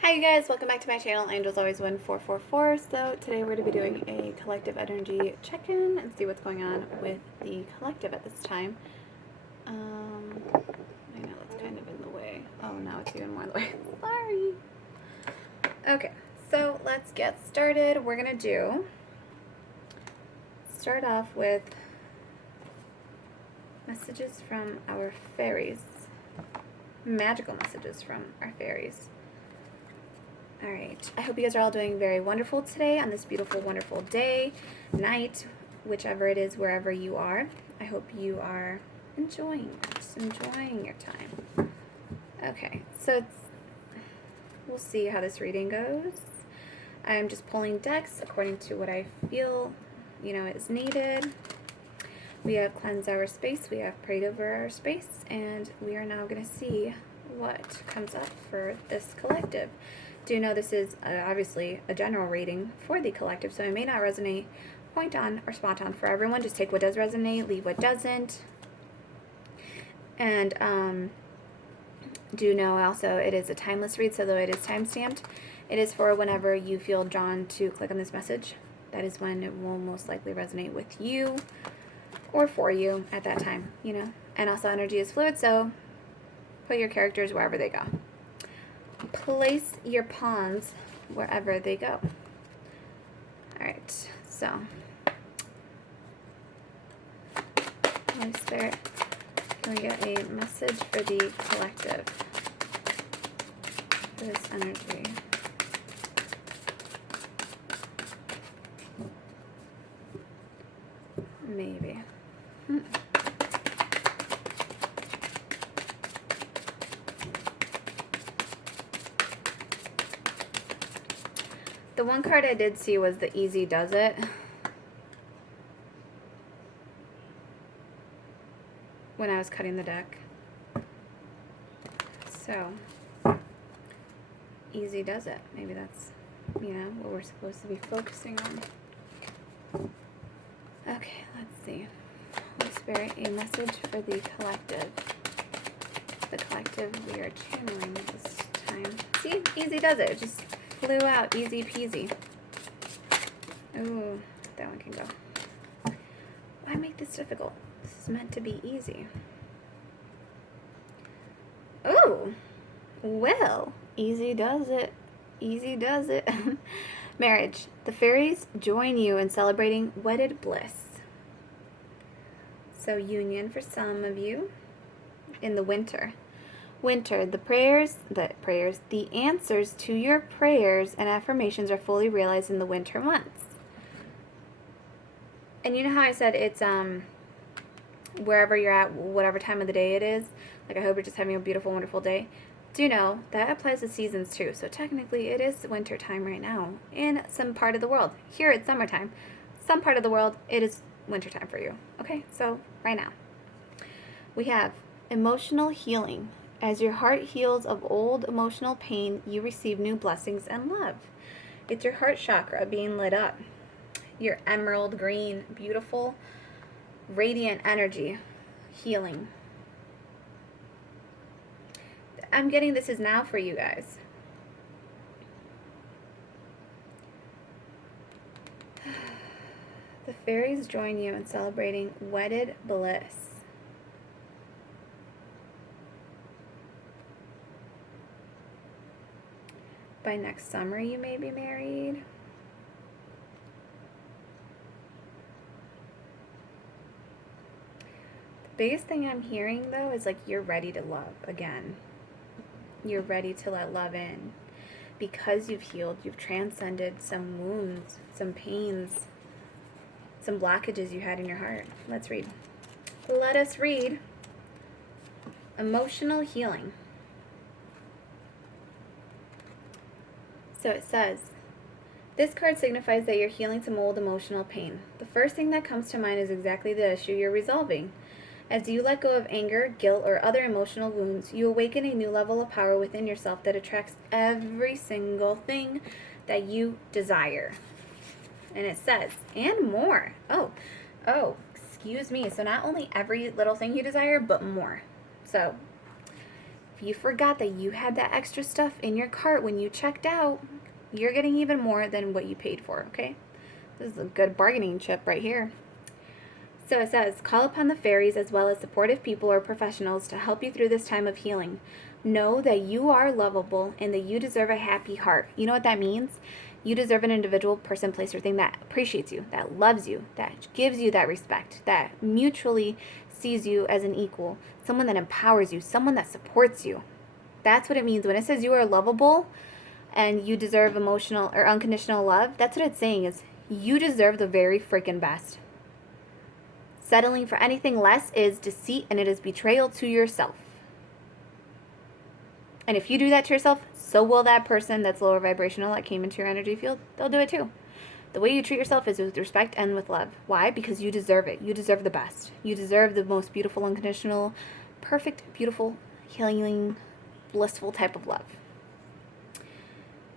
Hi you guys, welcome back to my channel, Angels Always Win 444. So today we're going to be doing a collective energy check-in and see what's going on with the collective at this time. I know that's kind of in the way. Oh, now it's even more in the way. Sorry. Okay, so let's get started. We're going to start off with messages from our fairies. Magical messages from our fairies. Alright, I hope you guys are all doing very wonderful today on this beautiful, wonderful day, night, whichever it is, wherever you are. I hope you are enjoying your time. Okay, so we'll see how this reading goes. I'm just pulling decks according to what I feel, is needed. We have cleansed our space, we have prayed over our space, and we are now going to see what comes up for this collective. Do know this is obviously a general reading for the collective, so it may not resonate point on or spot on for everyone. Just take what does resonate, leave what doesn't. And do know also it is a timeless read, so though it is time-stamped, it is for whenever you feel drawn to click on this message. That is when it will most likely resonate with you or for you at that time, And also energy is fluid, so put your characters wherever they go. Place your pawns wherever they go. Alright, so Holy Spirit, can we get a message for the collective for this energy? Maybe. The one card I did see was the Easy Does It. When I was cutting the deck. So, Easy Does It. Maybe that's, what we're supposed to be focusing on. Okay, let's see. Holy Spirit, a message for the collective. The collective we are channeling this time. See? Easy Does It. Just flew out, easy peasy. Ooh, that one can go. Why make this difficult? This is meant to be easy. Oh, well, easy does it. Easy does it. Marriage. The fairies join you in celebrating wedded bliss. So union for some of you in the winter. Winter, the answers to your prayers and affirmations are fully realized in the winter months. And you know how I said it's wherever you're at, whatever time of the day it is. Like, I hope you're just having a beautiful, wonderful day. Do know that applies to seasons too. So technically it is winter time right now in some part of the world. Here it's summertime. Some part of the world it is winter time for you. Okay, so right now we have emotional healing. As your heart heals of old emotional pain, you receive new blessings and love. It's your heart chakra being lit up. Your emerald green, beautiful, radiant energy, healing. I'm getting this is now for you guys. The fairies join you in celebrating wedded bliss. By next summer, you may be married. The biggest thing I'm hearing, though, is like you're ready to love again. You're ready to let love in. Because you've healed, you've transcended some wounds, some pains, some blockages you had in your heart. Let's read. Let us read emotional healing. So it says, this card signifies that you're healing some old emotional pain. The first thing that comes to mind is exactly the issue you're resolving. As you let go of anger, guilt, or other emotional wounds, you awaken a new level of power within yourself that attracts every single thing that you desire. And it says, and more. Oh, excuse me. So not only every little thing you desire, but more. So If you forgot that you had that extra stuff in your cart when you checked out, you're getting even more than what you paid for, okay? This is a good bargaining chip right here. So it says, call upon the fairies as well as supportive people or professionals to help you through this time of healing. Know that you are lovable and that you deserve a happy heart. You know what that means? You deserve an individual, person, place, or thing that appreciates you, that loves you, that gives you that respect, that mutually sees you as an equal, someone that empowers you, someone that supports you. That's what it means when it says you are lovable and you deserve emotional or unconditional love. That's what it's saying is you deserve the very freaking best. Settling for anything less is deceit and it is betrayal to yourself. And if you do that to yourself, so will that person that's lower vibrational that came into your energy field. They'll do it too. The way you treat yourself is with respect and with love. Why? Because you deserve it. You deserve the best. You deserve the most beautiful, unconditional, perfect, beautiful, healing, blissful type of love.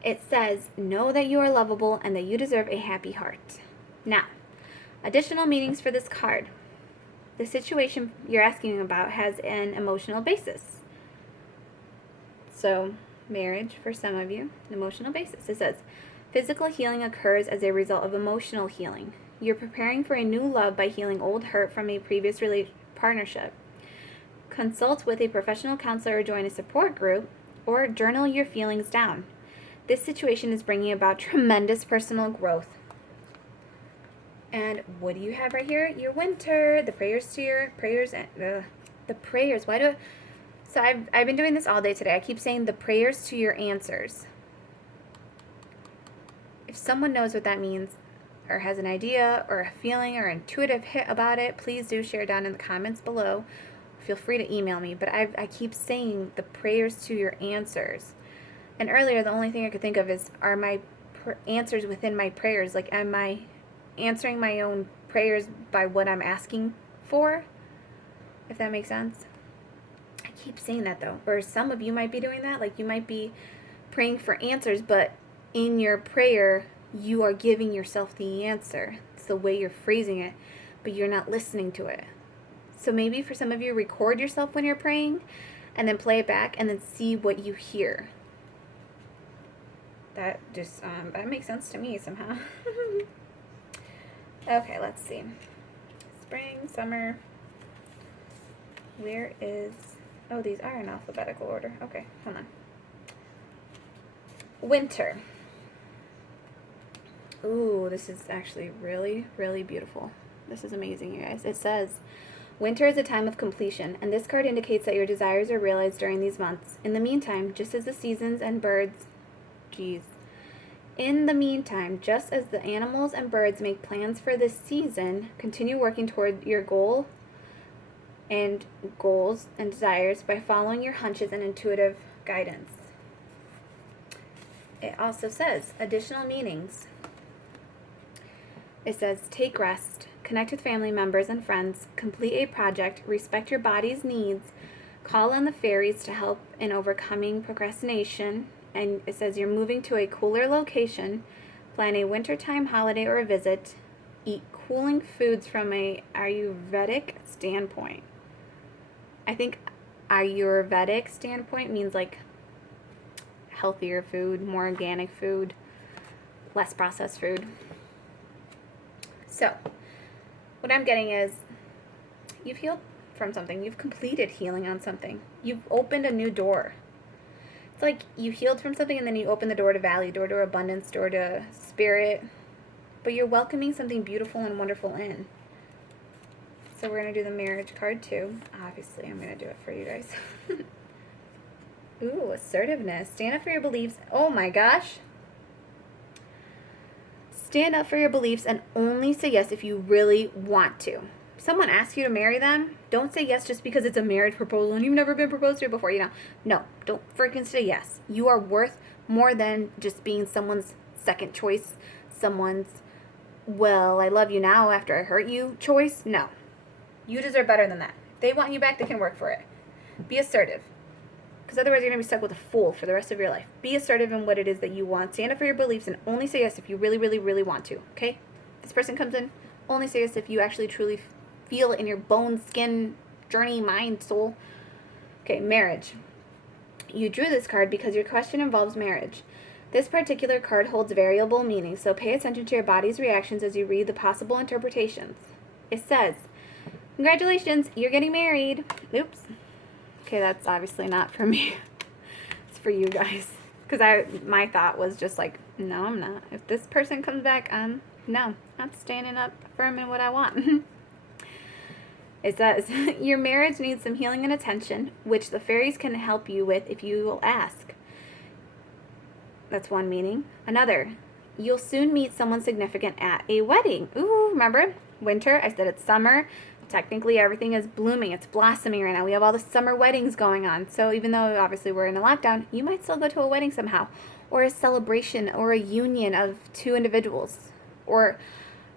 It says, know that you are lovable and that you deserve a happy heart. Now, additional meanings for this card. The situation you're asking about has an emotional basis. So, marriage, for some of you, an emotional basis. It says, physical healing occurs as a result of emotional healing. You're preparing for a new love by healing old hurt from a previous partnership. Consult with a professional counselor or join a support group, or journal your feelings down. This situation is bringing about tremendous personal growth. And what do you have right here? Your winter, the prayers to your prayers, and the prayers. So I've been doing this all day today. I keep saying the prayers to your answers. If someone knows what that means or has an idea or a feeling or intuitive hit about it, please do share down in the comments below. Feel free to email me. But I keep saying the prayers to your answers. And earlier, the only thing I could think of is, are my answers within my prayers? Like, am I answering my own prayers by what I'm asking for? If that makes sense. I keep saying that though. Or some of you might be doing that. Like, you might be praying for answers, but in your prayer, you are giving yourself the answer. It's the way you're phrasing it, but you're not listening to it. So maybe for some of you, record yourself when you're praying and then play it back and then see what you hear. That just, that makes sense to me somehow. Okay, let's see. Spring, summer. Where is, oh, these are in alphabetical order. Okay, hold on. Winter. Ooh, this is actually really, really beautiful. This is amazing, you guys. It says, winter is a time of completion, and this card indicates that your desires are realized during these months. In the meantime, just as the seasons and birds, in the meantime, just as the animals and birds make plans for this season, continue working toward your goals and desires by following your hunches and intuitive guidance. It also says additional meanings. It says take rest, connect with family members and friends, complete a project, respect your body's needs, call on the fairies to help in overcoming procrastination. And it says you're moving to a cooler location, plan a wintertime holiday or a visit, eat cooling foods from a Ayurvedic standpoint. I think Ayurvedic standpoint means like healthier food, more organic food, less processed food. So, what I'm getting is you've healed from something. You've completed healing on something. You've opened a new door. It's like you healed from something and then you open the door to value, door to abundance, door to spirit. But you're welcoming something beautiful and wonderful in. So we're going to do the marriage card too. Obviously, I'm going to do it for you guys. Ooh, assertiveness. Stand up for your beliefs. Oh my gosh. Stand up for your beliefs and only say yes if you really want to. If someone asks you to marry them, don't say yes just because it's a marriage proposal and you've never been proposed to before, you know. No, don't freaking say yes. You are worth more than just being someone's second choice, someone's, well, I love you now after I hurt you choice. No. You deserve better than that. If they want you back, they can work for it. Be assertive. Because otherwise you're going to be stuck with a fool for the rest of your life. Be assertive in what it is that you want. Stand up for your beliefs and only say yes if you really, really, really want to. Okay? This person comes in, only say yes if you actually truly feel it in your bones, skin, journey, mind, soul. Okay, marriage. You drew this card because your question involves marriage. This particular card holds variable meaning, so pay attention to your body's reactions as you read the possible interpretations. It says, congratulations, you're getting married. Oops. Okay, that's obviously not for me. It's for you guys. Because my thought was just like, no, I'm not. If this person comes back, no, I'm standing up firm in what I want. It says, your marriage needs some healing and attention, which the fairies can help you with if you will ask. That's one meaning. Another, you'll soon meet someone significant at a wedding. Ooh, remember? Winter, I said it's summer. Technically, everything is blooming. It's blossoming right now. We have all the summer weddings going on. So even though obviously we're in a lockdown, you might still go to a wedding somehow. Or a celebration or a union of two individuals. Or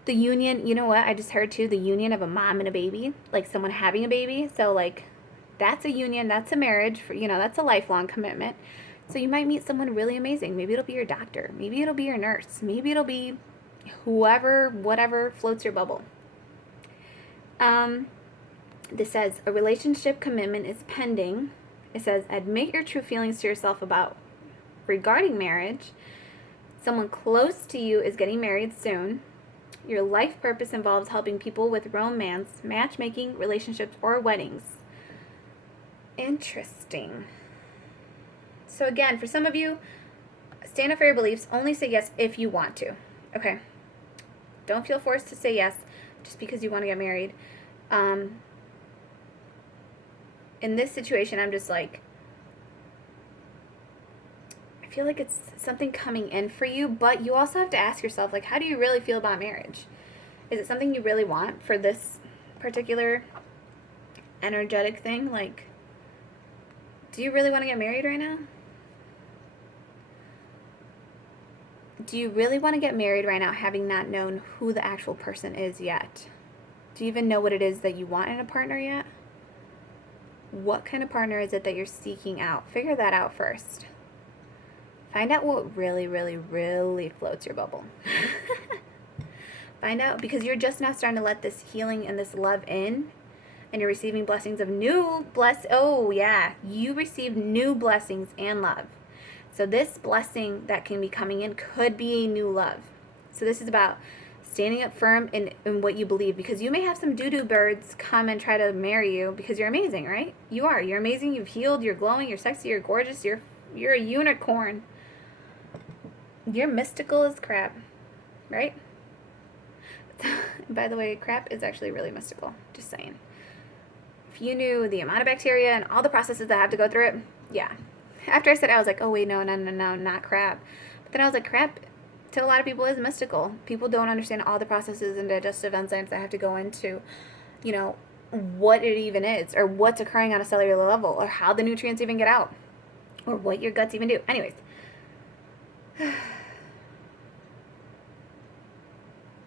the union, you know what? I just heard too, the union of a mom and a baby. Like someone having a baby. So like, that's a union. That's a marriage. For, that's a lifelong commitment. So you might meet someone really amazing. Maybe it'll be your doctor. Maybe it'll be your nurse. Maybe it'll be whoever, whatever floats your bubble. This says, a relationship commitment is pending. It says, admit your true feelings to yourself regarding marriage. Someone close to you is getting married soon. Your life purpose involves helping people with romance, matchmaking, relationships, or weddings. Interesting. So again, for some of you, stand up for your beliefs. Only say yes if you want to. Okay? Don't feel forced to say yes just because you want to get married. In this situation, I'm just like, I feel like it's something coming in for you, but you also have to ask yourself, like, how do you really feel about marriage? Is it something you really want for this particular energetic thing? Like, do you really want to get married right now? Do you really want to get married right now having not known who the actual person is yet? Do you even know what it is that you want in a partner yet? What kind of partner is it that you're seeking out? Figure that out first. Find out what really, really, really floats your bubble. Find out, because you're just now starting to let this healing and this love in, and you're receiving blessings of you receive new blessings and love. So this blessing that can be coming in could be a new love. So this is about standing up firm in what you believe, because you may have some doo-doo birds come and try to marry you because you're amazing, right? You are. You're amazing. You've healed. You're glowing. You're sexy. You're gorgeous. You're a unicorn. You're mystical as crap, right? By the way, crap is actually really mystical. Just saying. If you knew the amount of bacteria and all the processes that have to go through it, yeah. After I said it, I was like, oh, wait, no, not crap. But then I was like, crap, to a lot of people, is mystical. People don't understand all the processes and digestive enzymes that have to go into, what it even is, or what's occurring on a cellular level, or how the nutrients even get out, or what your guts even do. Anyways.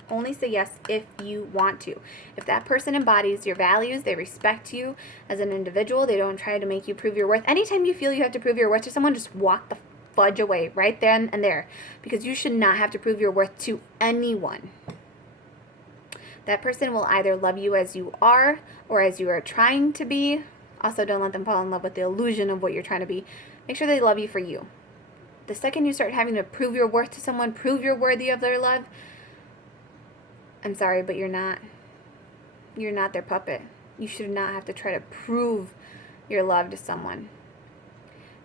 Only say yes if you want to. If that person embodies your values, they respect you as an individual, they don't try to make you prove your worth. Anytime you feel you have to prove your worth to someone, just walk the fudge away right then and there. Because you should not have to prove your worth to anyone. That person will either love you as you are or as you are trying to be. Also, don't let them fall in love with the illusion of what you're trying to be. Make sure they love you for you. The second you start having to prove your worth to someone, prove you're worthy of their love, I'm sorry, but you're not. You're not their puppet. You should not have to try to prove your love to someone.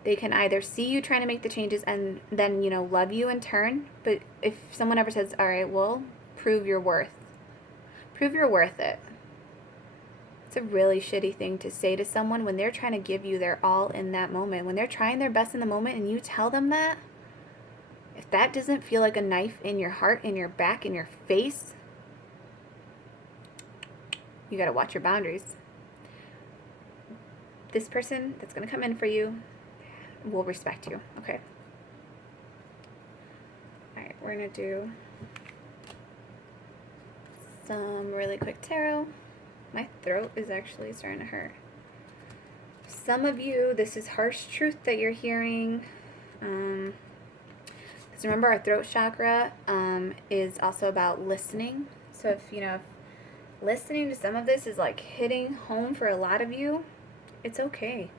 They can either see you trying to make the changes and then, love you in turn. But if someone ever says, all right, well, prove your worth. Prove you're worth it. It's a really shitty thing to say to someone when they're trying to give you their all in that moment. When they're trying their best in the moment and you tell them that, if that doesn't feel like a knife in your heart, in your back, in your face, you got to watch your boundaries. This person that's going to come in for you will respect you. Okay. All right, we're going to do some really quick tarot. My throat is actually starting to hurt. Some of you, this is harsh truth that you're hearing. Because remember, our throat chakra is also about listening. So if listening to some of this is like hitting home for a lot of you, it's okay.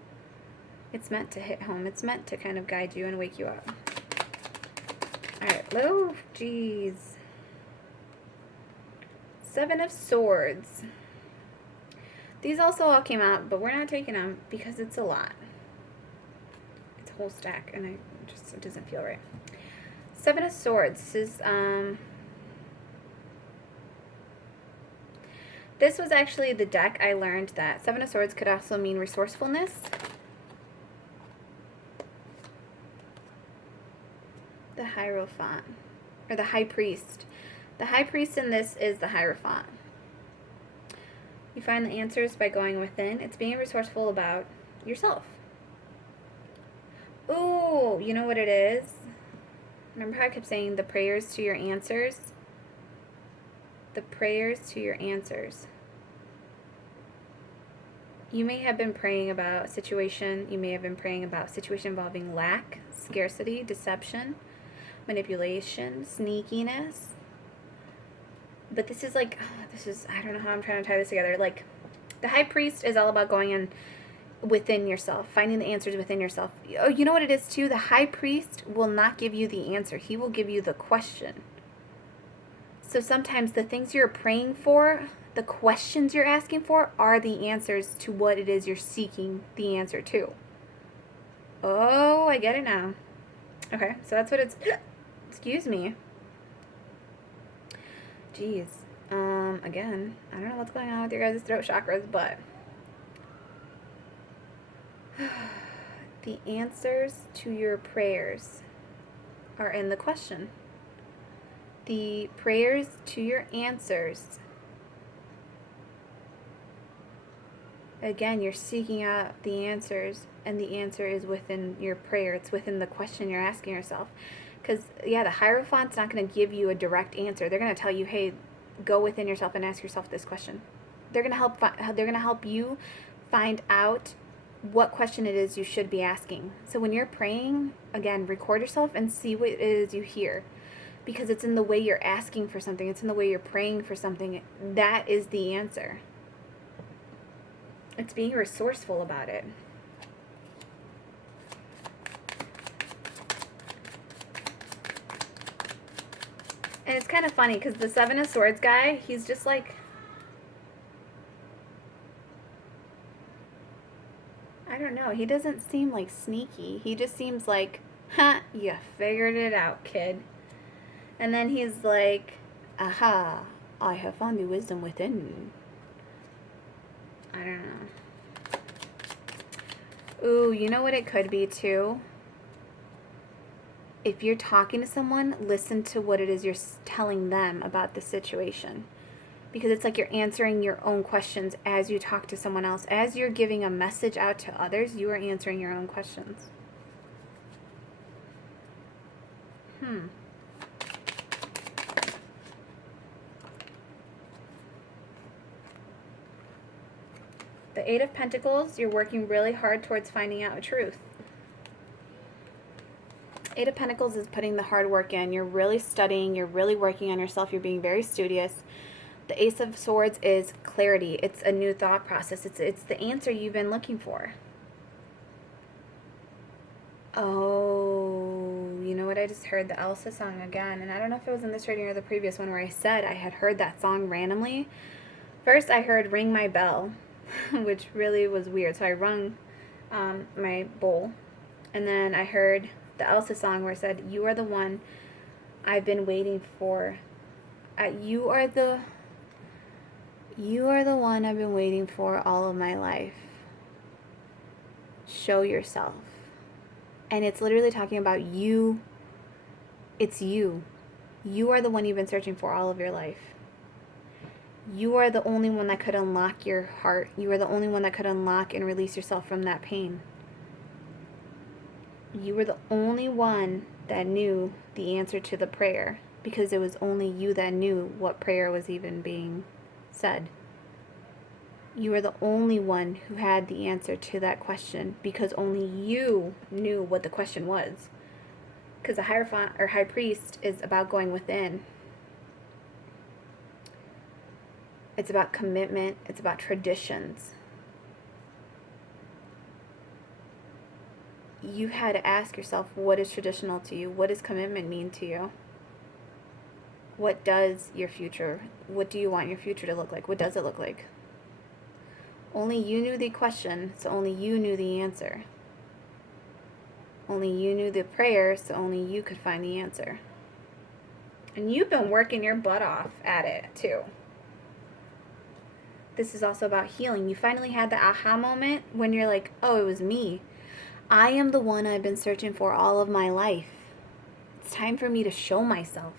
It's meant to hit home. It's meant to kind of guide you and wake you up. All right, oh, geez. Seven of Swords. These also all came out, but we're not taking them because it's a lot. It's a whole stack, and it doesn't feel right. Seven of Swords. This was actually the deck I learned that Seven of Swords could also mean resourcefulness. The Hierophant, or the High Priest. The High Priest in this is the Hierophant. You find the answers by going within. It's being resourceful about yourself. Ooh, you know what it is? Remember how I kept saying the prayers to your answers? The prayers to your answers. You may have been praying about a situation. You may have been praying about a situation involving lack, scarcity, deception, manipulation, sneakiness. But this is like, I don't know how I'm trying to tie this together. Like, the High Priest is all about going in within yourself, finding the answers within yourself. Oh, you know what it is too? The High Priest will not give you the answer. He will give you the question. So sometimes the things you're praying for, the questions you're asking for, are the answers to what it is you're seeking the answer to. Oh, I get it now. Okay, so that's what it's... Excuse me. Jeez. Again, I don't know what's going on with your guys' throat chakras, but... the answers to your prayers are in the question. The prayers to your answers. Again, you're seeking out the answers, and the answer is within your prayer. It's within the question you're asking yourself. Because, yeah, the Hierophant's not going to give you a direct answer. They're going to tell you, hey, go within yourself and ask yourself this question. They're going to help you find out what question it is you should be asking. So when you're praying, again, record yourself and see what it is you hear. Because it's in the way you're asking for something. It's in the way you're praying for something. That is the answer. It's being resourceful about it. And it's kind of funny because the Seven of Swords guy, he's just like, I don't know, he doesn't seem like sneaky. He just seems like, ha, you figured it out, kid. And then he's like, aha, I have found the wisdom within. I don't know. Ooh, you know what it could be too? If you're talking to someone, listen to what it is you're telling them about the situation. Because it's like you're answering your own questions as you talk to someone else. As you're giving a message out to others, you are answering your own questions. The Eight of Pentacles, you're working really hard towards finding out a truth. Eight of Pentacles is putting the hard work in. You're really studying. You're really working on yourself. You're being very studious. The Ace of Swords is clarity. It's a new thought process. It's the answer you've been looking for. Oh, you know what? I just heard the Elsa song again. And I don't know if it was in this reading or the previous one where I said I had heard that song randomly. First, I heard Ring My Bell, which really was weird. So I rung my bowl. And then I heard the Elsa song where it said, you are the one I've been waiting for. You are the one I've been waiting for all of my life. Show yourself. And it's literally talking about you. It's you. You are the one you've been searching for all of your life. You are the only one that could unlock your heart. You are the only one that could unlock and release yourself from that pain. You were the only one that knew the answer to the prayer, because it was only you that knew what prayer was even being said. You were the only one who had the answer to that question, because only you knew what the question was. Because the Hierophant or High Priest is about going within. It's about commitment. It's about traditions. you had to ask yourself, what is traditional to you? What does commitment mean to you? What does your future, what do you want your future to look like? What does it look like? Only you knew the question, so only you knew the answer. Only you knew the prayer, so only you could find the answer. And you've been working your butt off at it, too. This is also about healing. You finally had the aha moment when you're like, oh, it was me. I am the one I've been searching for all of my life. It's time for me to show myself.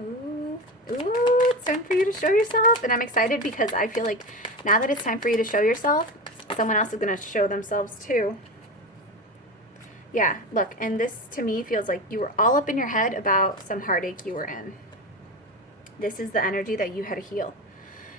Ooh, it's time for you to show yourself. And I'm excited because I feel like now that it's time for you to show yourself, someone else is going to show themselves too. Yeah, look, and this to me feels like you were all up in your head about some heartache you were in. This is the energy that you had to heal.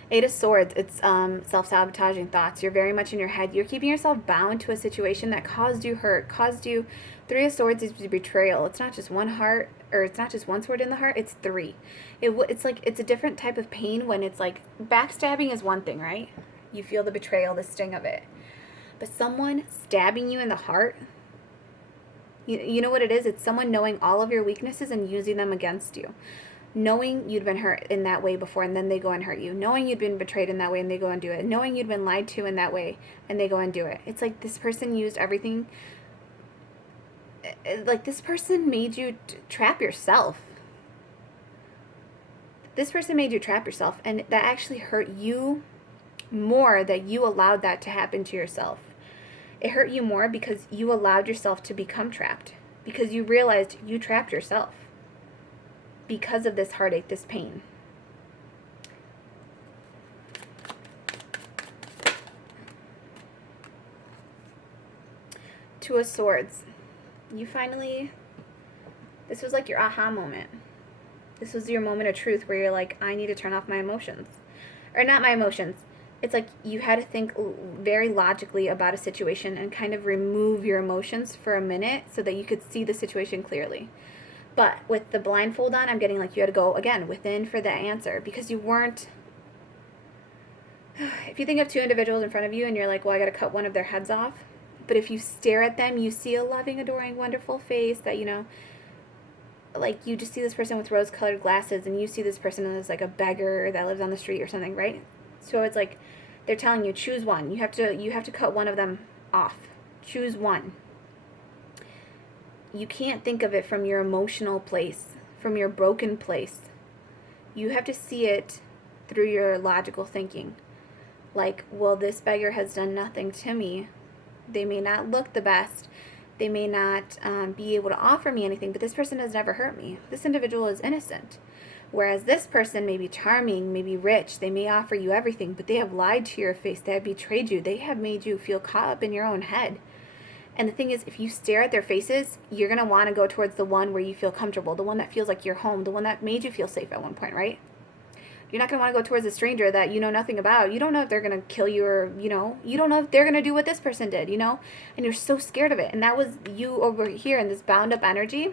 Eight of Swords, it's self-sabotaging thoughts. You're very much in your head. You're keeping yourself bound to a situation that caused you hurt, caused you. Three of Swords is betrayal. It's not just one heart, or it's not just one sword in the heart, it's three. It's like, it's a different type of pain when it's like, backstabbing is one thing, right? You feel the betrayal, the sting of it. But someone stabbing you in the heart, you know what it is? It's someone knowing all of your weaknesses and using them against you. Knowing you'd been hurt in that way before and then they go and hurt you. Knowing you'd been betrayed in that way and they go and do it. Knowing you'd been lied to in that way and they go and do it. It's like this person used everything. Like this person made you trap yourself. This person made you trap yourself, and that actually hurt you more that you allowed that to happen to yourself. It hurt you more because you allowed yourself to become trapped. Because you realized you trapped yourself. Because of this heartache, this pain. Two of Swords. You finally, this was like your aha moment. This was your moment of truth where you're like, I need to turn off my emotions. Or not my emotions. It's like you had to think very logically about a situation and kind of remove your emotions for a minute so that you could see the situation clearly. But with the blindfold on, I'm getting like you had to go, again, within for the answer. Because you weren't... If you think of two individuals in front of you and you're like, well, I got to cut one of their heads off. But if you stare at them, you see a loving, adoring, wonderful face that, you know... Like, you just see this person with rose-colored glasses and you see this person as like a beggar that lives on the street or something, right? So it's like they're telling you, choose one. You have to cut one of them off. Choose one. You can't think of it from your emotional place, from your broken place. You have to see it through your logical thinking. Like, well, this beggar has done nothing to me. They may not look the best. They may not be able to offer me anything, but this person has never hurt me. This individual is innocent. Whereas this person may be charming, may be rich, they may offer you everything, but they have lied to your face, they have betrayed you, they have made you feel caught up in your own head. And the thing is, if you stare at their faces, you're going to want to go towards the one where you feel comfortable, the one that feels like your home, the one that made you feel safe at one point, right? You're not going to want to go towards a stranger that you know nothing about. You don't know if they're going to kill you or, you don't know if they're going to do what this person did, And you're so scared of it. And that was you over here in this bound up energy.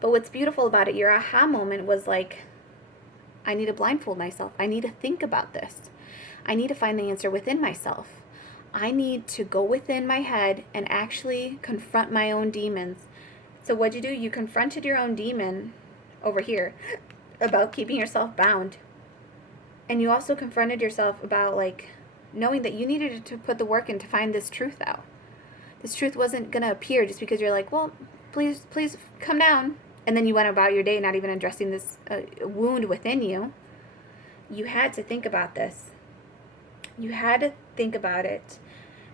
But what's beautiful about it, your aha moment was like, I need to blindfold myself. I need to think about this. I need to find the answer within myself. I need to go within my head and actually confront my own demons. So what'd you do? You confronted your own demon over here about keeping yourself bound. And you also confronted yourself about like knowing that you needed to put the work in to find this truth out. This truth wasn't going to appear just because you're like, well, please come down. And then you went about your day not even addressing this wound within you. You had to think about this. You had to think about it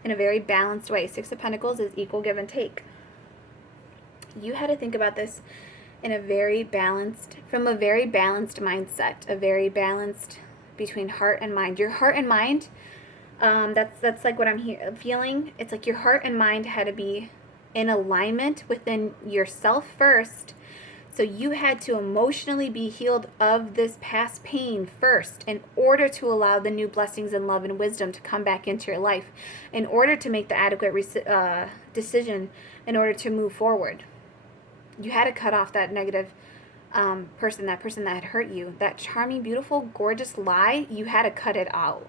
in a very balanced way. Six of Pentacles is equal give and take. You had to think about this in a very balanced, from a very balanced mindset, a very balanced between heart and mind. Your heart and mind, that's like what I'm feeling. It's like your heart and mind had to be in alignment within yourself first. So you had to emotionally be healed of this past pain first in order to allow the new blessings and love and wisdom to come back into your life, in order to make the adequate decision, in order to move forward. You had to cut off that negative person that had hurt you. That charming, beautiful, gorgeous lie, you had to cut it out.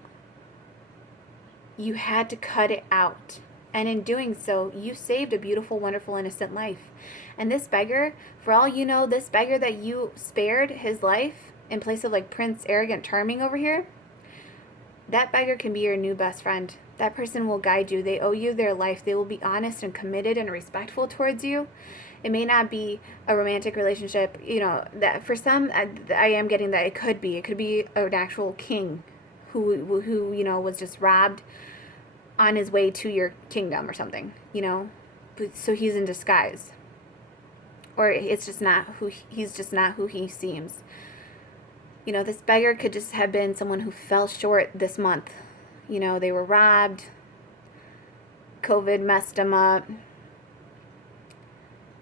You had to cut it out. And in doing so, you saved a beautiful, wonderful, innocent life. And this beggar, for all you know, this beggar that you spared his life in place of like Prince Arrogant Charming over here, that beggar can be your new best friend. That person will guide you. They owe you their life. They will be honest and committed and respectful towards you. It may not be a romantic relationship, that for some, I am getting that it could be. It could be an actual king who was just robbed on his way to your kingdom or something, But, so he's in disguise. Or he's just not who he seems. This beggar could just have been someone who fell short this month. They were robbed. COVID messed them up.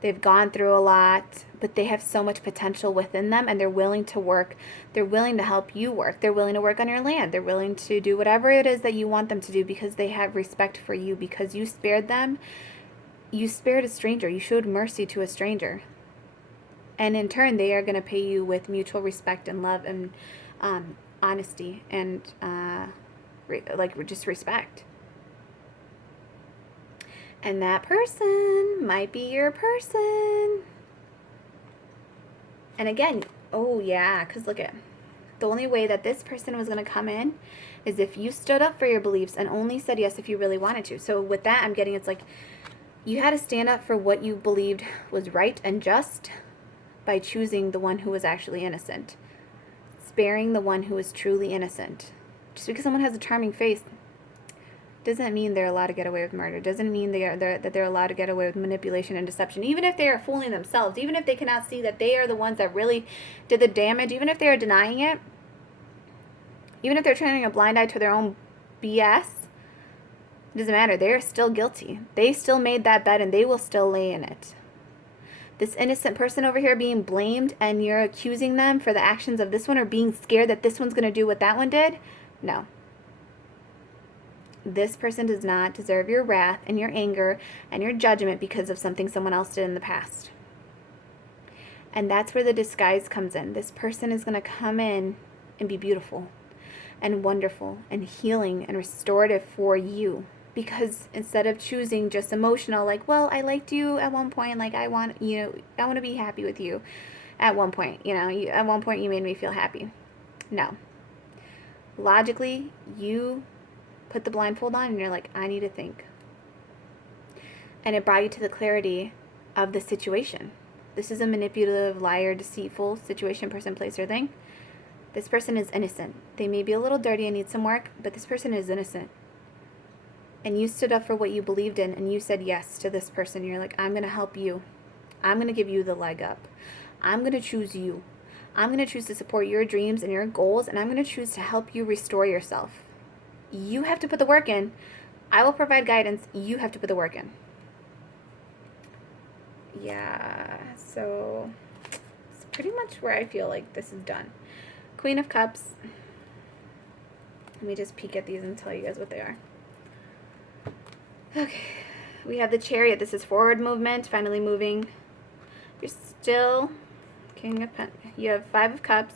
They've gone through a lot, but they have so much potential within them, and they're willing to work. They're willing to help you work. They're willing to work on your land. They're willing to do whatever it is that you want them to do because they have respect for you, because you spared them. You spared a stranger. You showed mercy to a stranger. And in turn, they are going to pay you with mutual respect and love and honesty and just respect. And that person might be your person. And again, oh yeah, because look at, the only way that this person was going to come in is if you stood up for your beliefs and only said yes if you really wanted to. So with that, I'm getting, it's like you had to stand up for what you believed was right and just by choosing the one who was actually innocent. Sparing the one who was truly innocent. Just because someone has a charming face doesn't mean they're allowed to get away with murder. Doesn't mean that they're allowed to get away with manipulation and deception. Even if they are fooling themselves, even if they cannot see that they are the ones that really did the damage, even if they are denying it, even if they're turning a blind eye to their own BS, it doesn't matter. They are still guilty. They still made that bed and they will still lay in it. This innocent person over here being blamed and you're accusing them for the actions of this one or being scared that this one's going to do what that one did, no. This person does not deserve your wrath and your anger and your judgment because of something someone else did in the past. And that's where the disguise comes in. This person is going to come in and be beautiful and wonderful and healing and restorative for you. Because instead of choosing just emotional, like, well, I liked you at one point, like I want to be happy with you at one point, at one point you made me feel happy. No. Logically, you put the blindfold on and you're like, I need to think. And it brought you to the clarity of the situation. This is a manipulative, liar, deceitful situation, person, place, or thing. This person is innocent. They may be a little dirty and need some work, but this person is innocent. And you stood up for what you believed in and you said yes to this person. You're like, I'm going to help you. I'm going to give you the leg up. I'm going to choose you. I'm going to choose to support your dreams and your goals, and I'm going to choose to help you restore yourself. You have to put the work in. I will provide guidance. You have to put the work in. Yeah, so it's pretty much where I feel like this is done. Queen of Cups. Let me just peek at these and tell you guys what they are. Okay, we have the Chariot. This is forward movement, finally moving. You're still King of Pentacles. You have Five of Cups.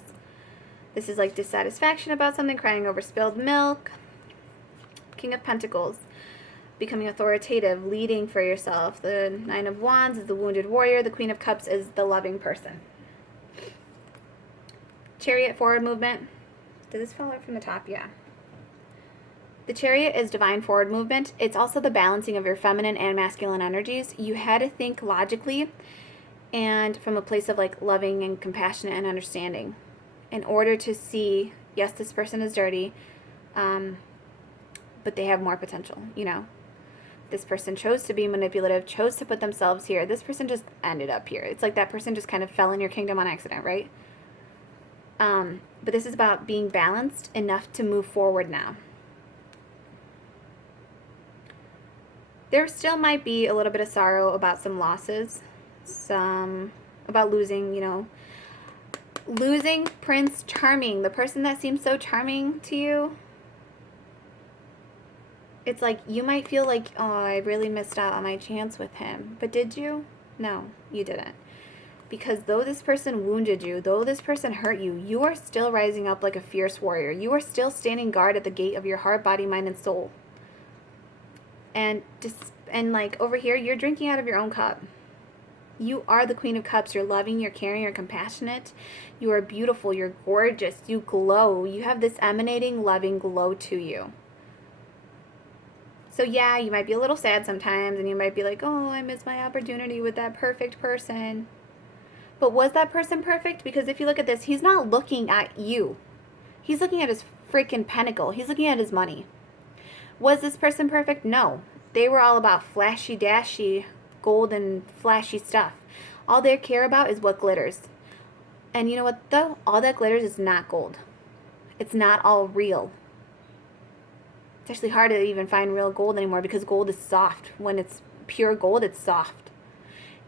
This is like dissatisfaction about something, crying over spilled milk. King of Pentacles, becoming authoritative, leading for yourself. The Nine of Wands is the wounded warrior. The Queen of Cups is the loving person. Chariot, forward movement. Did this fall out from the top? Yeah. The Chariot is divine forward movement. It's also the balancing of your feminine and masculine energies. You had to think logically and from a place of like loving and compassionate and understanding in order to see, yes, this person is dirty, but they have more potential, This person chose to be manipulative, chose to put themselves here. This person just ended up here. It's like that person just kind of fell in your kingdom on accident, right? But this is about being balanced enough to move forward now. There still might be a little bit of sorrow about some losses, about losing, losing Prince Charming, the person that seems so charming to you. It's like you might feel like, oh, I really missed out on my chance with him. But did you? No, you didn't. Because though this person wounded you, though this person hurt you, you are still rising up like a fierce warrior. You are still standing guard at the gate of your heart, body, mind, and soul. And like over here, you're drinking out of your own cup. You are the Queen of Cups. You're loving, you're caring, you're compassionate. You are beautiful, you're gorgeous, you glow. You have this emanating, loving glow to you. So yeah, you might be a little sad sometimes, and you might be like, oh, I missed my opportunity with that perfect person. But was that person perfect? Because if you look at this, he's not looking at you. He's looking at his freaking pentacle. He's looking at his money. Was this person perfect? No. They were all about flashy dashy, gold and flashy stuff. All they care about is what glitters. And you know what though? All that glitters is not gold. It's not all real. It's actually hard to even find real gold anymore because gold is soft. When it's pure gold, it's soft.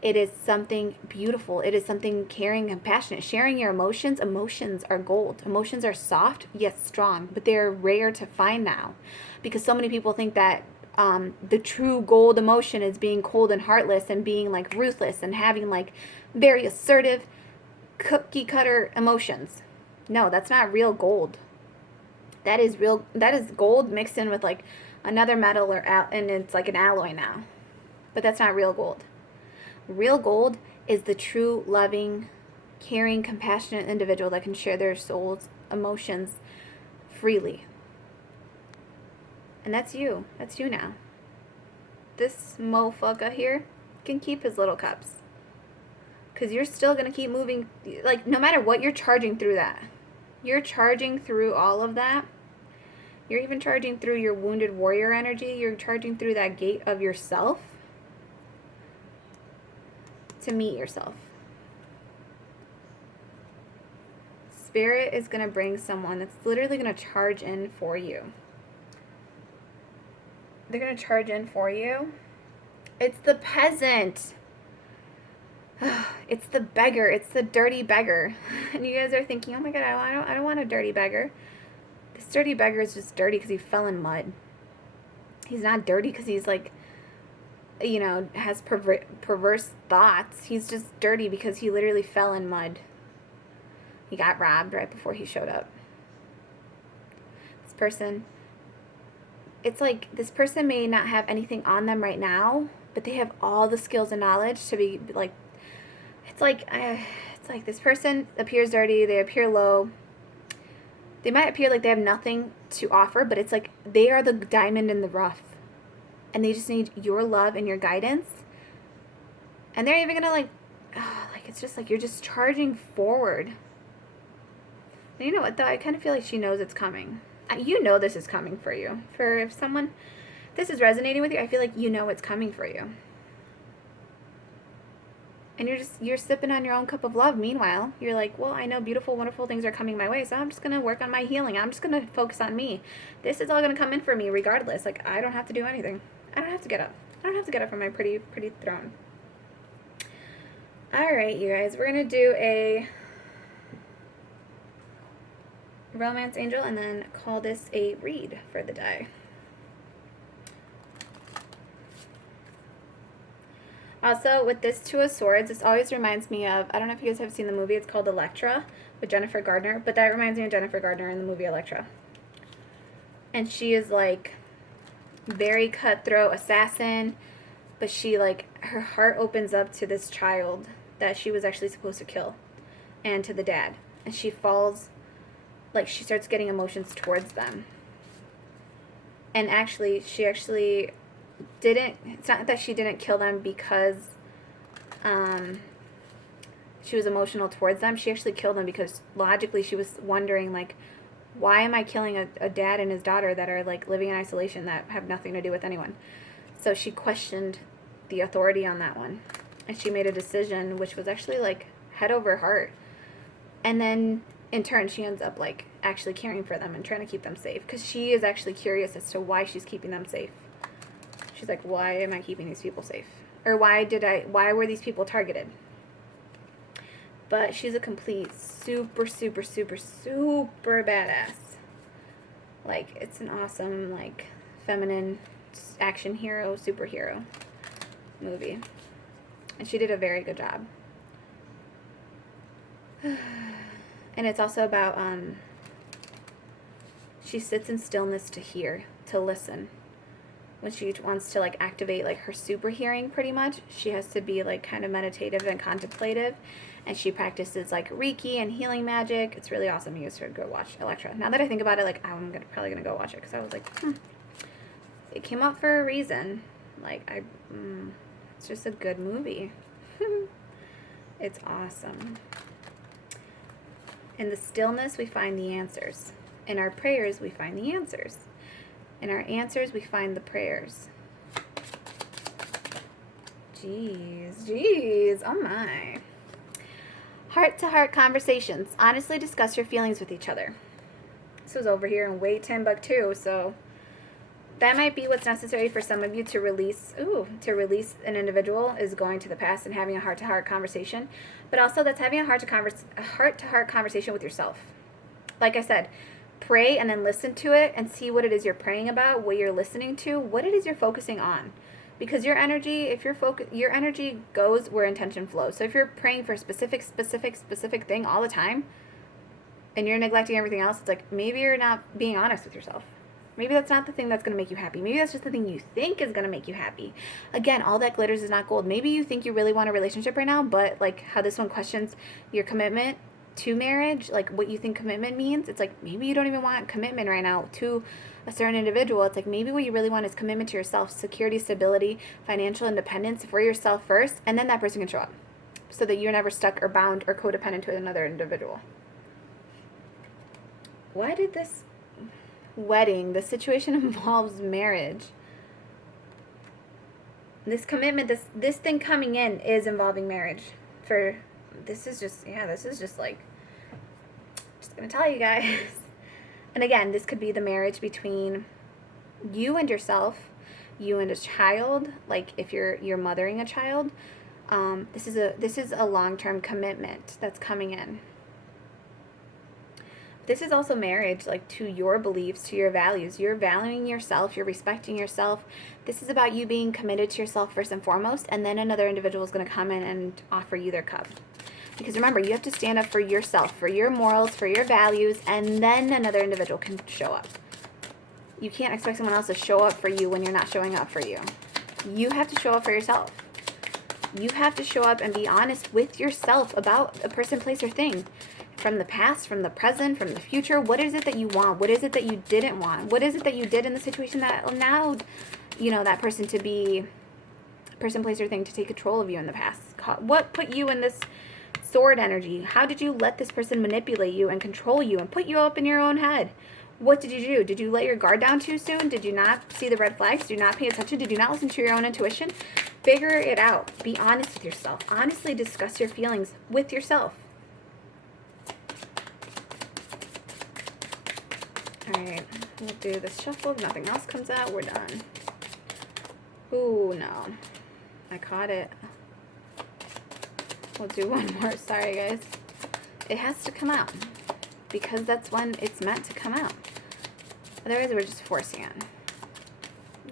It is something beautiful. It is something caring and compassionate. Sharing your emotions. Emotions are gold. Emotions are soft, yet strong, but they're rare to find now because so many people think that the true gold emotion is being cold and heartless and being like ruthless and having like very assertive cookie cutter emotions. No, that's not real gold. That is real. That is gold mixed in with like another metal and it's like an alloy now. But that's not real gold. Real gold is the true, loving, caring, compassionate individual that can share their soul's emotions freely. And that's you. That's you now. This motherfucker here can keep his little cups. Because you're still going to keep moving. Like, no matter what, you're charging through that. You're charging through all of that. You're even charging through your wounded warrior energy. You're charging through that gate of yourself to meet yourself. Spirit is going to bring someone that's literally going to charge in for you. They're going to charge in for you. It's the peasant. It's the beggar. It's the dirty beggar. And you guys are thinking, oh my God, I don't want a dirty beggar. This dirty beggar is just dirty because he fell in mud. He's not dirty because he's like, you know, has perverse thoughts. He's just dirty because he literally fell in mud. He got robbed right before he showed up. This person, it's like this person may not have anything on them right now, but they have all the skills and knowledge to be like, it's like this person appears dirty, they appear low. They might appear like they have nothing to offer, but it's like they are the diamond in the rough. And they just need your love and your guidance. And they're even gonna like it's just like you're just charging forward. And you know what though? I kind of feel like she knows it's coming. You know this is coming for you. For if this is resonating with you, I feel like you know it's coming for you. And you're sipping on your own cup of love. Meanwhile, you're like, well, I know beautiful, wonderful things are coming my way, so I'm just going to work on my healing. I'm just going to focus on me. This is all going to come in for me regardless. Like, I don't have to do anything. I don't have to get up. I don't have to get up from my pretty, pretty throne. All right, you guys, we're going to do a romance angel and then call this a read for the day. Also, with this Two of Swords, this always reminds me of, I don't know if you guys have seen the movie, it's called Elektra with Jennifer Gardner, but that reminds me of Jennifer Gardner in the movie Elektra. And she is like very cutthroat assassin, but she like, her heart opens up to this child that she was actually supposed to kill and to the dad. And she falls, like she starts getting emotions towards them. And actually, it's not that she didn't kill them because she was emotional towards them. She actually killed them because logically she was wondering, like, why am I killing a dad and his daughter that are, like, living in isolation that have nothing to do with anyone? So she questioned the authority on that one. And she made a decision which was actually, like, head over heart. And then, in turn, she ends up, like, actually caring for them and trying to keep them safe. Because she is actually curious as to why she's keeping them safe. She's like, why am I keeping these people safe? Or why were these people targeted? But she's a complete super, super, super, super badass. Like, it's an awesome, like, feminine action hero, superhero movie. And she did a very good job. And it's also about, she sits in stillness to hear, to listen. when she wants to like activate like her super hearing, pretty much, she has to be like kind of meditative and contemplative, and she practices like Reiki and healing magic. It's really awesome. You guys should go watch Elektra. Now that I think about it, like I'm probably gonna go watch it because I was like, it came out for a reason. Like it's just a good movie. It's awesome. In the stillness, we find the answers. In our prayers, we find the answers. In our answers, we find the prayers. Jeez, oh my. Heart-to-heart conversations. Honestly discuss your feelings with each other. This was over here in Way Timbuktu, so that might be what's necessary for some of you to release. To release an individual is going to the past and having a heart-to-heart conversation. But also that's having a heart-to-heart conversation with yourself. Like I said, pray and then listen to it and see what it is you're praying about, what you're listening to, what it is you're focusing on. Because your energy, your energy goes where intention flows. So if you're praying for a specific thing all the time and you're neglecting everything else, it's like maybe you're not being honest with yourself. Maybe that's not the thing that's going to make you happy. Maybe that's just the thing you think is going to make you happy. Again, all that glitters is not gold. Maybe you think you really want a relationship right now, but like how this one questions your commitment to marriage, like what you think commitment means. It's like maybe you don't even want commitment right now to a certain individual. It's like maybe what you really want is commitment to yourself, security, stability, financial independence for yourself first, and then that person can show up so that you're never stuck or bound or codependent to another individual. Why did this wedding, the situation involves marriage? This commitment, this thing coming in is involving marriage. This is just like, just gonna tell you guys. And again, this could be the marriage between you and yourself, you and a child, like if you're mothering a child. This is a long-term commitment that's coming in. This is also marriage, like to your beliefs, to your values. You're valuing yourself, you're respecting yourself. This is about you being committed to yourself first and foremost, and then another individual is going to come in and offer you their cup. Because remember, you have to stand up for yourself, for your morals, for your values, and then another individual can show up. You can't expect someone else to show up for you when you're not showing up for you. You have to show up for yourself. You have to show up and be honest with yourself about a person, place, or thing. From the past, from the present, from the future. What is it that you want? What is it that you didn't want? What is it that you did in the situation that allowed, that person to be person, place, or thing to take control of you in the past? What put you in this sword energy? How did you let this person manipulate you and control you and put you up in your own head? What did you do? Did you let your guard down too soon? Did you not see the red flags? Did you not pay attention? Did you not listen to your own intuition? Figure it out. Be honest with yourself. Honestly discuss your feelings with yourself. Alright, we'll do this shuffle. If nothing else comes out, we're done. Ooh, no. I caught it. We'll do one more. Sorry, guys. It has to come out. Because that's when it's meant to come out. Otherwise, we're just forcing it.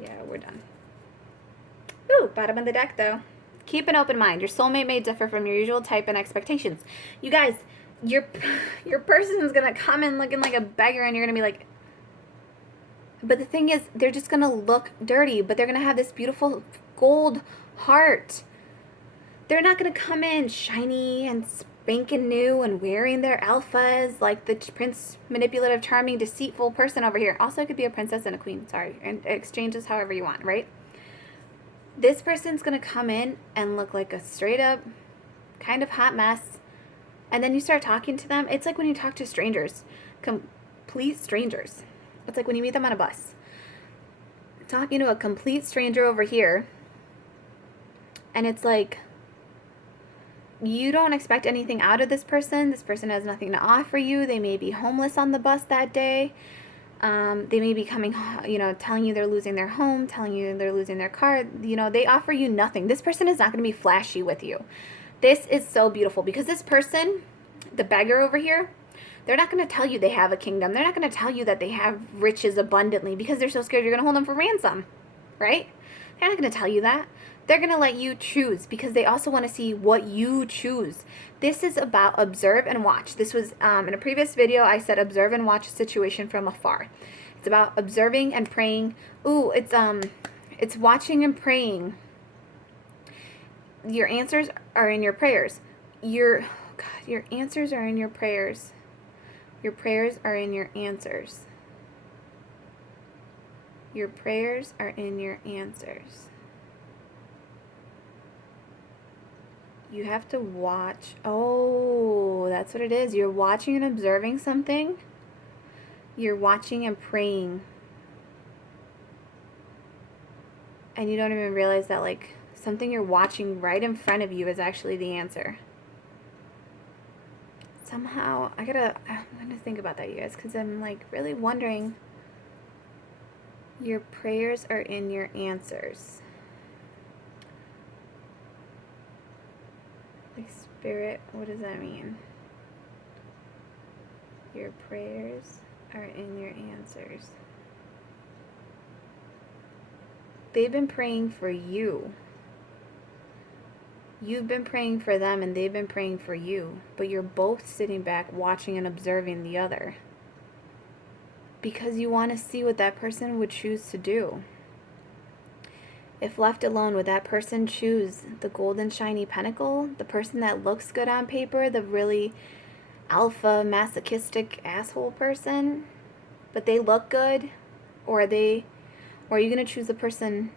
Yeah, we're done. Ooh, bottom of the deck, though. Keep an open mind. Your soulmate may differ from your usual type and expectations. You guys, your person is going to come in looking like a beggar, and you're going to be like... But the thing is, they're just going to look dirty, but they're going to have this beautiful gold heart. They're not going to come in shiny and spanking new and wearing their alphas like the prince, manipulative, charming, deceitful person over here. Also, it could be a princess and a queen, sorry, and exchanges however you want, right? This person's going to come in and look like a straight up kind of hot mess. And then you start talking to them. It's like when you talk to strangers, complete strangers. It's like when you meet them on a bus. Talking to a complete stranger over here. And it's like, you don't expect anything out of this person. This person has nothing to offer you. They may be homeless on the bus that day. They may be coming, telling you they're losing their home, telling you they're losing their car. They offer you nothing. This person is not going to be flashy with you. This is so beautiful because this person, the beggar over here, they're not going to tell you they have a kingdom. They're not going to tell you that they have riches abundantly because they're so scared you're going to hold them for ransom, right? They're not going to tell you that. They're going to let you choose because they also want to see what you choose. This is about observe and watch. This was in a previous video, I said observe and watch a situation from afar. It's about observing and praying. Ooh, it's It's watching and praying. Your answers are in your prayers. Your answers are in your prayers. Your prayers are in your answers. Your prayers are in your answers. You have to watch. Oh, that's what it is. You're watching and observing something. You're watching and praying. And you don't even realize that, like, something you're watching right in front of you is actually the answer. Somehow, I'm gonna think about that, you guys, because I'm, like, really wondering. Your prayers are in your answers. Like, spirit, what does that mean? Your prayers are in your answers. They've been praying for you. You've been praying for them and they've been praying for you, but you're both sitting back watching and observing the other. Because you want to see what that person would choose to do. If left alone, would that person choose the golden shiny pinnacle? The person that looks good on paper, the really alpha masochistic asshole person, but they look good? Or are you going to choose the person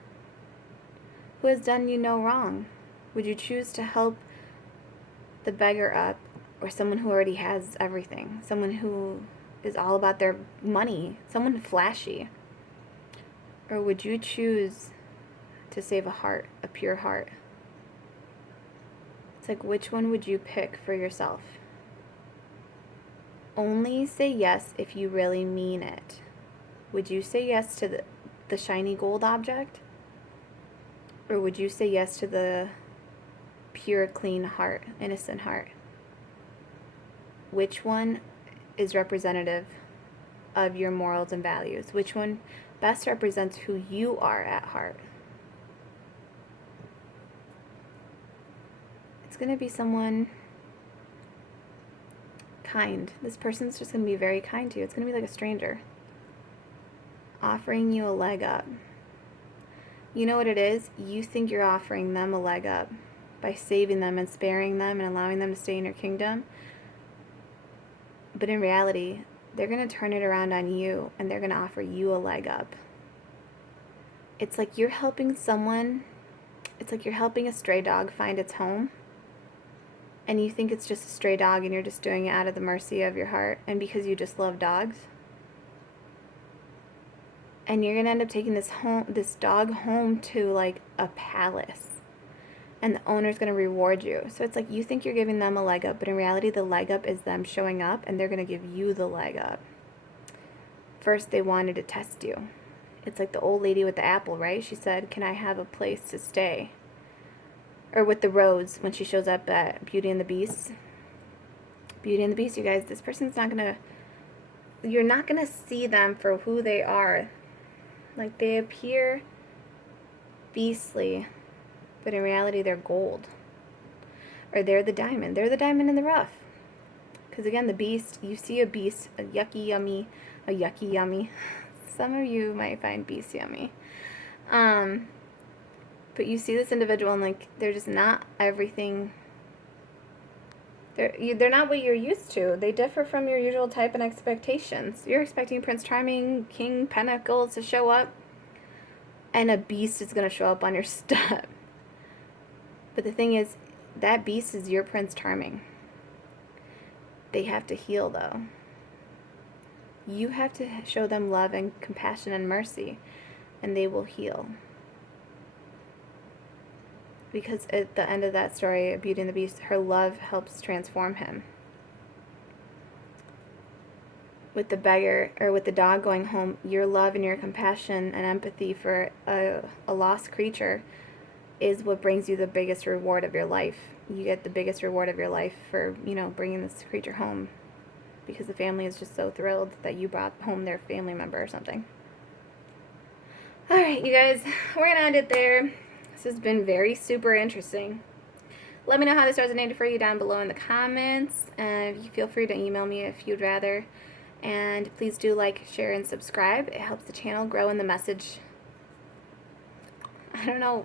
who has done you no wrong? Would you choose to help the beggar up, or someone who already has everything? Someone who is all about their money, someone flashy? Or would you choose to save a heart, a pure heart? It's like, which one would you pick for yourself? Only say yes if you really mean it. Would you say yes to the shiny gold object? Or would you say yes to the pure, clean heart, innocent heart? Which one is representative of your morals and values? Which one best represents who you are at heart? It's going to be someone kind. This person's just going to be very kind to you. It's going to be like a stranger offering you a leg up. You know what it is? You think you're offering them a leg up by saving them and sparing them and allowing them to stay in your kingdom. But in reality, they're going to turn it around on you and they're going to offer you a leg up. It's like you're helping someone, it's like you're helping a stray dog find its home. And you think it's just a stray dog and you're just doing it out of the mercy of your heart and because you just love dogs. And you're going to end up taking this dog home to like a palace. And the owner's going to reward you. So it's like you think you're giving them a leg up, but in reality the leg up is them showing up and they're going to give you the leg up. First they wanted to test you. It's like the old lady with the apple, right? She said, "Can I have a place to stay?" Or with the rose when she shows up at Beauty and the Beast. Beauty and the Beast, you guys, this person's not going to, you're not going to see them for who they are. Like, they appear beastly, but in reality they're gold. Or they're the diamond. They're the diamond in the rough. Because again, the beast, you see a beast, a yucky yummy. Some of you might find beast yummy. But you see this individual and like, they're just not everything. They're not what you're used to. They differ from your usual type and expectations. You're expecting Prince Charming, King Pentacles to show up, and a beast is going to show up on your step. But the thing is, that beast is your Prince Charming. They have to heal, though. You have to show them love and compassion and mercy, and they will heal. Because at the end of that story, Beauty and the Beast, her love helps transform him. With the beggar, or with the dog going home, your love and your compassion and empathy for a lost creature is what brings you the biggest reward of your life. You get the biggest reward of your life for, bringing this creature home. Because the family is just so thrilled that you brought home their family member or something. Alright, you guys, we're going to end it there. This has been very super interesting. Let me know how this resonated for you down below in the comments. You feel free to email me if you'd rather. And please do like, share, and subscribe. It helps the channel grow and the message I don't know.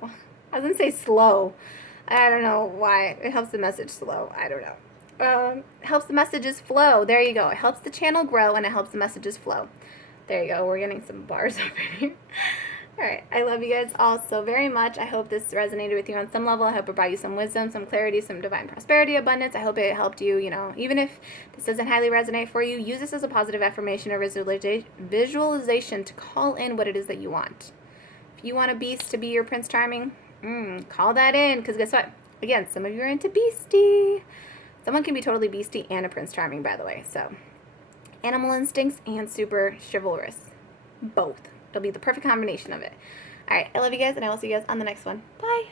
I was going to say slow. I don't know why. It helps the message slow. I don't know. Helps the messages flow. There you go. It helps the channel grow and it helps the messages flow. There you go. We're getting some bars already. All right. I love you guys all so very much. I hope this resonated with you on some level. I hope it brought you some wisdom, some clarity, some divine prosperity, abundance. I hope it helped you, even if this doesn't highly resonate for you, use this as a positive affirmation or visualization to call in what it is that you want. If you want a beast to be your Prince Charming, call that in, because guess what? Again, some of you are into beastie. Someone can be totally beastie and a Prince Charming, by the way. So, animal instincts and super chivalrous. Both. It'll be the perfect combination of it. All right, I love you guys, and I will see you guys on the next one. Bye.